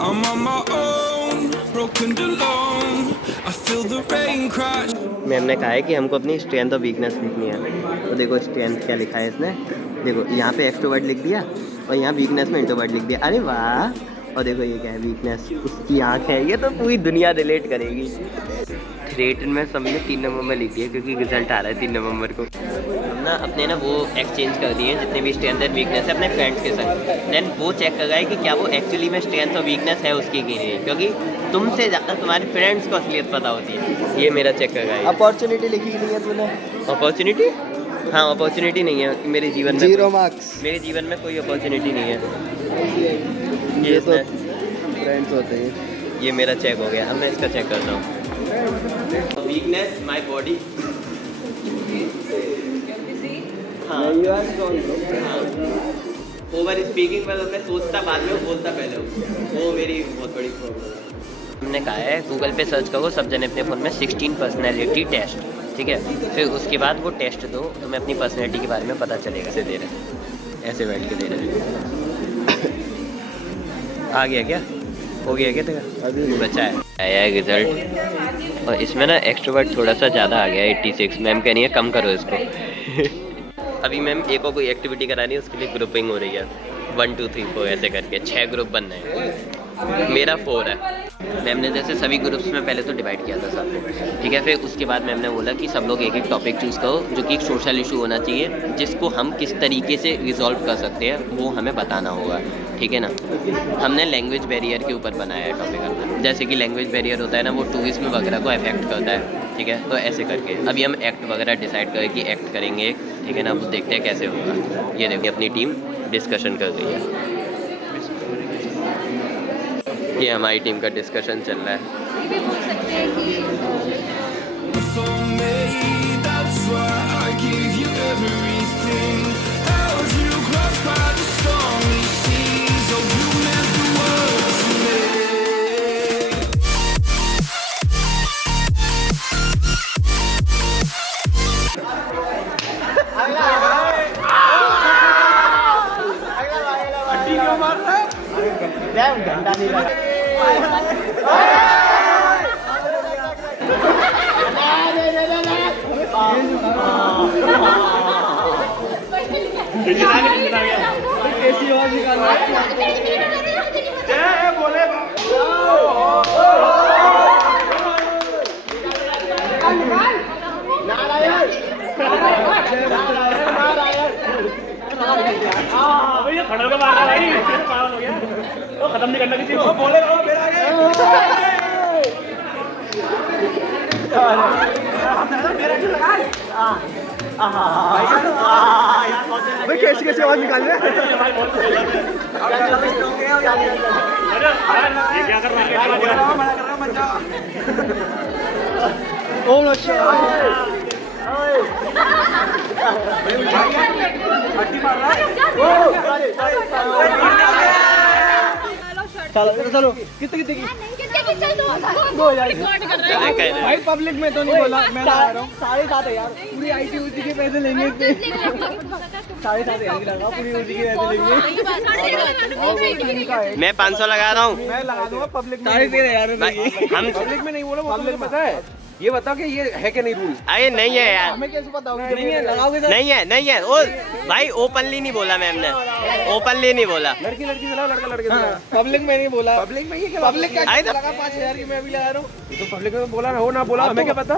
I'm on my own, broken alone. I feel the rain crash. Ma'am ने कहा है कि हमको अपनी स्ट्रेंथ और वीकनेस लिखनी है। तो देखो स्ट्रेंथ क्या लिखा है इसने, देखो यहाँ पे एक्सट्रोवर्ट लिख दिया और यहाँ वीकनेस में इंट्रोवर्ट लिख दिया। अरे वाह। और देखो ये क्या है, वीकनेस उसकी आँख है। ये तो पूरी दुनिया रिलेट करेगी। रेट में सबने 3 नवंबर लिख दिया क्योंकि रिजल्ट आ रहा है 3 नवंबर को। ना अपने ना वो एक्सचेंज कर दिए जितने भी स्ट्रेंथ एंड वीकनेस है अपने फ्रेंड्स के संग। देन वो चेक कर रहा है कि क्या वो एक्चुअली में स्ट्रेंथ और वीकनेस है उसकी की नहीं, क्योंकि तुमसे ज़्यादा तुम्हारे फ्रेंड्स को असलियत पता होती है। ये मेरा चेक कर रहा है। अपॉर्चुनिटी लिखी नहीं है तूने? अपॉर्चुनिटी? हाँ अपॉर्चुनिटी नहीं है मेरे जीवन में। 0 मार्क्स। मेरे जीवन में कोई अपॉर्चुनिटी नहीं है। ये तो फ्रेंड्स होते हैं। ये मेरा चेक हो गया। अब मैं इसका चेक करता हूँ। Weakness my body. हाँ ओवर स्पीकिंग मतलब मैं सोचता बाद में बोलता पहले हूँ, वो मेरी बहुत बड़ी प्रॉब्लम है। हमने कहा है गूगल पे सर्च करो सब जने अपने फ़ोन में 16 पर्सनैलिटी टेस्ट, ठीक है। फिर उसके बाद वो टेस्ट दो, तुम्हें अपनी पर्सनैलिटी के बारे में पता चलेगा। ऐसे दे रहे हैं, ऐसे बैठ के दे रहे हैं। आ गया क्या? हो गया क्या तेरा? अभी बचा है। आया है रिजल्ट और इसमें ना एक्सट्रोवर्ट थोड़ा सा ज़्यादा आ गया 86। मैम कह रही है कम करो इसको। अभी मैम एक और कोई एक्टिविटी करानी है, उसके लिए ग्रुपिंग हो रही है 1 2 3 4 ऐसे करके 6 ग्रुप बनना है। मेरा 4 है। मैम ने जैसे सभी ग्रुप्स में पहले तो डिवाइड किया था सबको, ठीक है। फिर उसके बाद मैम ने बोला कि सब लोग एक एक टॉपिक चूज़ करो जो कि एक सोशल इशू होना चाहिए जिसको हम किस तरीके से रिजॉल्व कर सकते हैं वो हमें बताना होगा, ठीक है ना। हमने लैंग्वेज बैरियर के ऊपर बनाया है टॉपिक अपना। जैसे कि लैंग्वेज बैरियर होता है ना, वो टूरिज्म वगैरह को अफेक्ट करता है, ठीक है। तो ऐसे करके अभी हम एक्ट वगैरह डिसाइड करें कि एक्ट करेंगे, ठीक है ना। वो देखते हैं कैसे होगा। ये देखिए अपनी टीम डिस्कशन कर रही है। ये हमारी टीम का डिस्कशन चल रहा है। For me, that's why I give you everything. Held you close by the stormy seas. Oh, you meant the world to me. घंटा नहीं लगा। कैसी आवाज निकाल रहा है? बोले खड़ा होकर मार रहा भाई, पागल हो गया। वो खत्म नहीं करना किसी को। बोले मेरा भाई कैसी कैसी आवाज निकाल रहे हैं? ये क्या कर रहा चलो चलो कितने कितने की भाई पब्लिक में तो नहीं बोला, मैं आ रहा हूँ 7.5 यार। पूरी आईटी उसी के पैसे लेंगे इससे। 7.5 यार की लगा, पूरी उसी के पैसे लेंगे। मैं 500 लगा रहा हूँ। मैं लगा दूंगा पब्लिक में। 13.5 यार हम पब्लिक में नहीं बोला, पब्लिक में पता है। ये बताओ कि ये है कि नहीं रूल? अरे नहीं है यार, हमें कैसे पता होगा? नहीं है, लगाओगे नहीं है, नहीं है। ओ भाई ओपनली नहीं बोला मैम ने, ओपनली नहीं बोला। लड़की लड़की से लड़का लड़के से। पब्लिक में नहीं बोला। पब्लिक में ये क्या? पब्लिक क्या लगा 5,000 की मैं भी लगा रहा हूँ। तो पब्लिक में बोला ना, हो ना बोला, हमें क्या पता।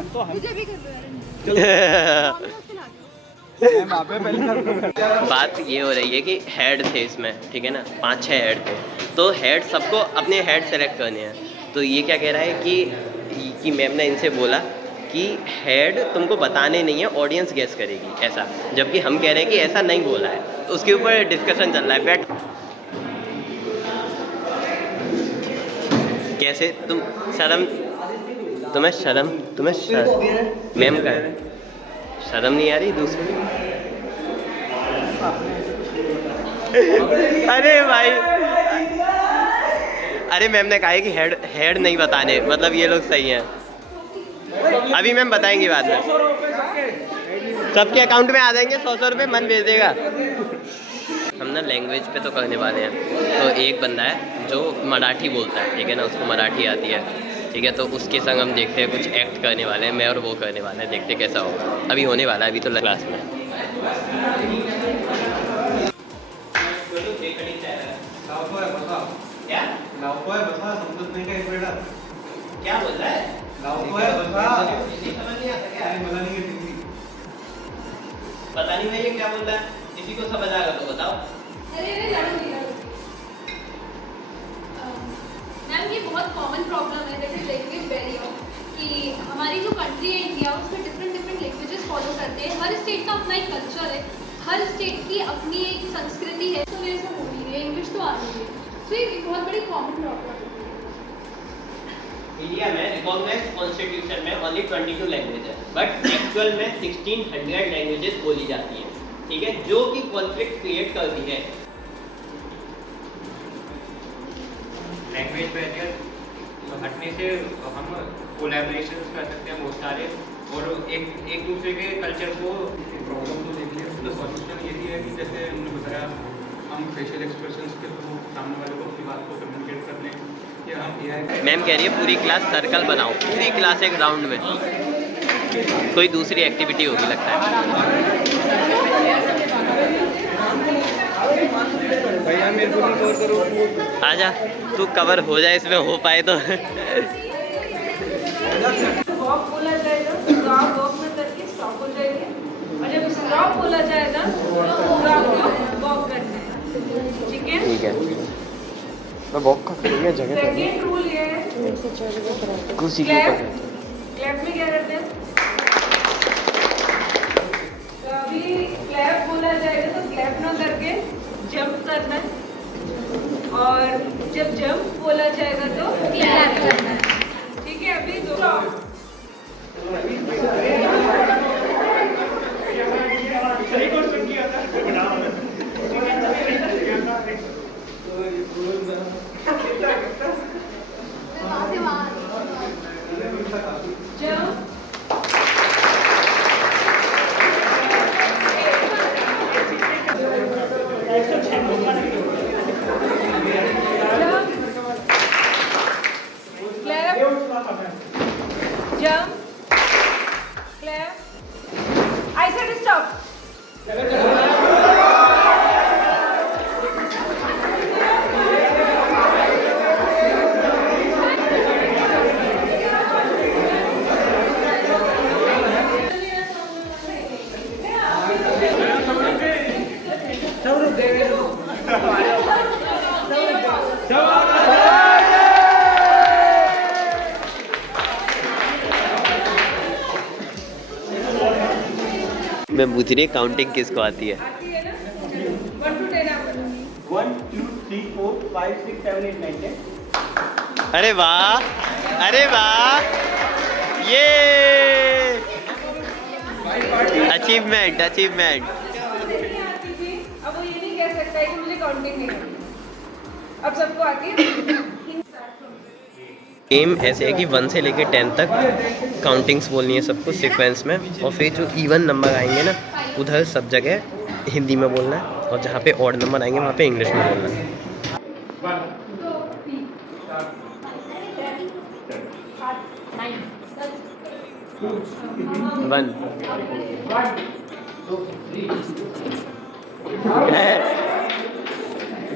बात ये हो रही है कि हेड थे इसमें, ठीक है ना। 5-6 हेड थे, तो हेड सबको अपने हेड सेलेक्ट करने हैं। तो ये क्या कह रहा है कि मैम ने इनसे बोला कि हेड तुमको बताने नहीं है, ऑडियंस गेस करेगी ऐसा, जबकि हम कह रहे हैं कि ऐसा नहीं बोला है। तो उसके ऊपर डिस्कशन चल रहा है। बैठ कैसे तुम शर्म, तुम्हें शर्म मैम का शर्म नहीं आ रही दूसरी? अरे भाई, अरे मैम ने कहा है कि हेड नहीं बताने, मतलब ये लोग सही हैं। अभी मैम बताएंगी बाद में, सबके अकाउंट में आ जाएंगे 100 रुपये, मन भेज देगा। हम ना लैंग्वेज पे तो करने वाले हैं। तो एक बंदा है जो मराठी बोलता है, ठीक है ना, उसको मराठी आती है, ठीक है। तो उसके संग हम देखते हैं, कुछ एक्ट करने वाले हैं, मैं और वो करने वाले हैं, देखते कैसा होगा। अभी होने वाला है, अभी तो क्लास में। क्या बोल रहा है? पता नहीं भैया क्या बोल रहा है, किसी को समझ आएगा तो बताओ। मैम ये बहुत कॉमन प्रॉब्लम है, दैट इज लैंग्वेज बैरियर, कि हमारी जो कंट्री है इंडिया, उसमें डिफरेंट लैंग्वेजेस फॉलो करते हैं। हर स्टेट का अपना एक कल्चर है, हर स्टेट की अपनी एक संस्कृति है। तो मेरे से हो नहीं रही है, इंग्लिश तो आ रही है, तो ये बहुत बड़ी कॉमन प्रॉब्लम है। इंडिया में रिकॉग्नाइज्ड कॉन्स्टिट्यूशन में ओनली 22 लैंग्वेज है, बट एक्चुअल में 1600 लैंग्वेजेस बोली जाती हैं, ठीक है, जो कि कॉन्फ्लिक्ट क्रिएट करती है। लैंग्वेज बैरियर हटने से हम कोलैबोरेशन कर सकते हैं बहुत सारे, और एक दूसरे के कल्चर को। प्रॉब्लम तो देखिए, तो सॉल्यूशन यही है कि जैसे हमने बताया, हम फेशियल एक्सप्रेशंस के थ्रू सामने वाले को अपनी बात को कम्युनिकेट कर लें, या हम AI मैम कह रही है पूरी क्लास सर्कल बनाओ, पूरी क्लास एक राउंड में। कोई दूसरी एक्टिविटी होगी लगता है। भैया मेरे को भी कवर करो। आजा, तू कवर हो जाए इसमें, हो पाए तो। वॉक बोला जाएगा, पूरा वॉक में करके स्टॉप हो जाएंगे, और जब स्टॉप बोला जाएगा तो पूरा वॉक करना है, ठीक है। ठीक है, मैं वॉक का करूँगा जगह पे। सेकेंड रूल ये है, कुर्सी के क्लैप। ऊपर। क्लैप में क्या करते हैं, तो अभी क्लैप बोला जाएगा तो क्लैप ना करके जंप करना है, और जब जंप बोला जाएगा तो क्लैप करना है, ठीक है। अभी दो jump, jump, clap. I said stop. मैं पूछ रही काउंटिंग किसको आती है? आती है ना? 1 to 10 आप बताओ। 1 2 3 4 5 6 7 8 9 10। अरे वाह, अरे वाह, ये अचीवमेंट, अचीवमेंट। नहीं आती थी, अब वो ये नहीं कह सकता है कि मुझे काउंटिंग नहीं आती। अब सबको आती है। गेम ऐसे है कि 1 से लेके 10 तक काउंटिंग्स बोलनी है सबको सीक्वेंस में, और फिर जो इवन नंबर आएंगे ना, उधर सब जगह हिंदी में बोलना है, और जहाँ पे ऑड नंबर आएंगे वहाँ पे इंग्लिश में बोलना है। वन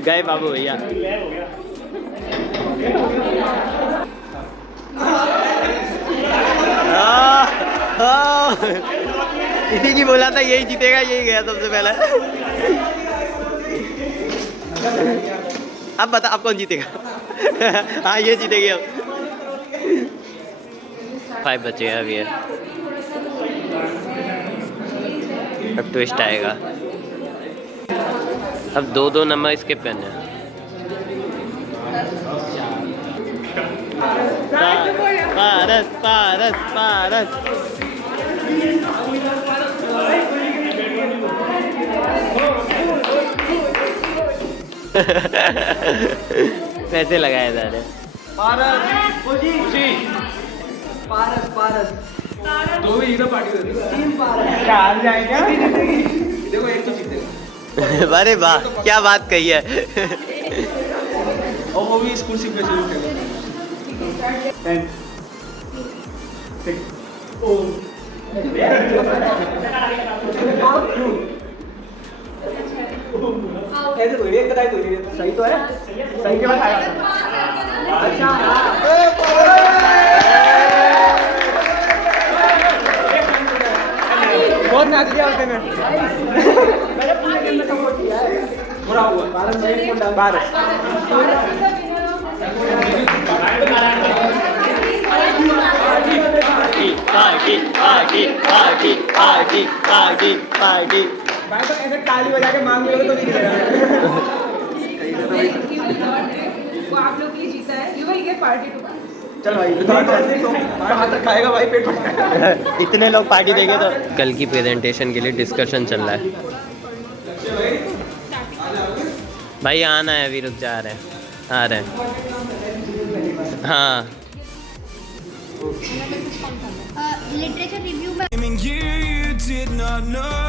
गए बाबू भैया। इसी की बोला था यही जीतेगा, यही गया सबसे पहले। अब बता, अब कौन जीतेगा? हाँ ये जीतेगी अब। 5 बचे हैं अभी है। अब ट्विस्ट आएगा। अब 2-2 नंबर स्किप करने हैं। पारस पारस पारस। पैसे लगाए जा रहे। पारस पारस पारस तो भी इधर पार्टी होती है। 3 पारस। क्या हार जाएगा? देखो एक तो जीतेगा। अरे वाह क्या बात कही है। और वो भी स्कूल सीख में ऐसे थोड़ी एक बताई थोड़ी सही तो है, सही के बाद आएगा। अच्छा बहुत नाच दिया उसने। मैंने पूरे गेम में सपोर्ट किया है। बुरा हुआ 12 मिनट में डाल 12 पार्टी भाई तो ऐसे ताली बजा के मांग लोगे तो नहीं मिलेगा। वो आप लोग के लिए जीता है, you will get party too. चल भाई कहाँ तक खाएगा भाई, पेट भर इतने लोग पार्टी देंगे तो। कल की प्रेजेंटेशन के लिए डिस्कशन चल रहा है भाई। आना है अभी, रुक जा रहे हैं, आ रहे हैं। हाँ लिटरेचर रिव्यू में You did not know